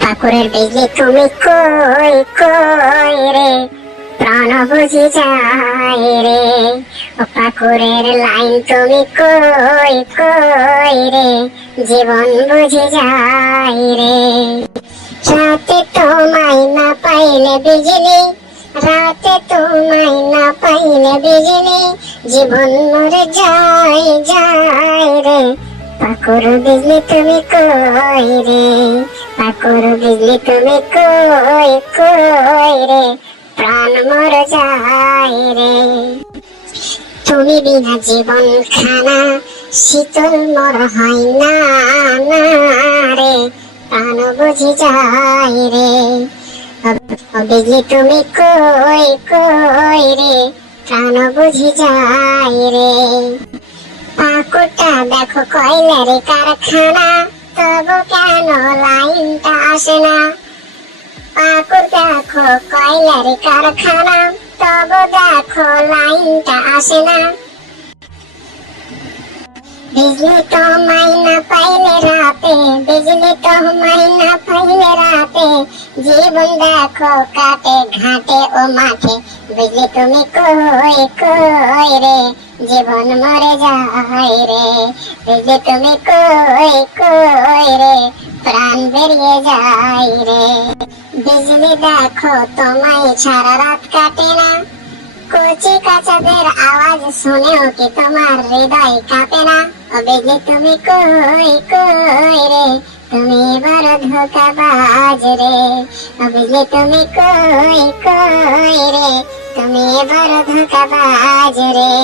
পাকুরের বিজলি তুমি কই কই রে, প্রাণ বুঝি যায় রে। ও পাকুরের লাইন তুমি কই কই রে, জীবন বুঝি যায় রে। রাতে তোমায় না পাইলে বিজলি, রাতে তোমায় না পাইলে বিজলি, জীবন মরে যায় যায় রে। পাকুর বিজলি তুমি কই রে, পাকুর বিজলি তুমি কই কই রে, প্রাণ মরে যায় রে। তুমি বিনা জীবন খানা শীতল মর হয় না না রে, প্রাণ বুঝি যায় রে। বিজলি তুমি কই কই রে, প্রাণ বুঝি যায় রে। পাকুরটা দেখো কয়লার কারখানা, তবু কেন লাইনটা আসে না। পাকুর দেখো কয়লার কারখানা, তবু দেখো লাইনটা আসে না। বিজলি তোমায় না পাইলে রাতে, বিজলি তোমায় না পাইলে রাতে, জীবন দেখো কাটে ঘাটে ও মাঠে। বিজলি তুমি কই কই রে, জীবন মরে যায় রে। বিজলি তুমি কই কই রে, প্রাণ বেরিয়ে যায় রে। বিজলি দেখো তোমায় সারা রাত কাটে না, কচি কাচাদের আওয়াজ শুনেও কি তোমার হৃদয় কাঁপে না। ও বিজলি তুমি কই কই রে, তুমি বড় ধোঁকাবাজ রে। ও বিজলি তুমি কই কই রে, তুমি বড় ধোঁকাবাজ রে।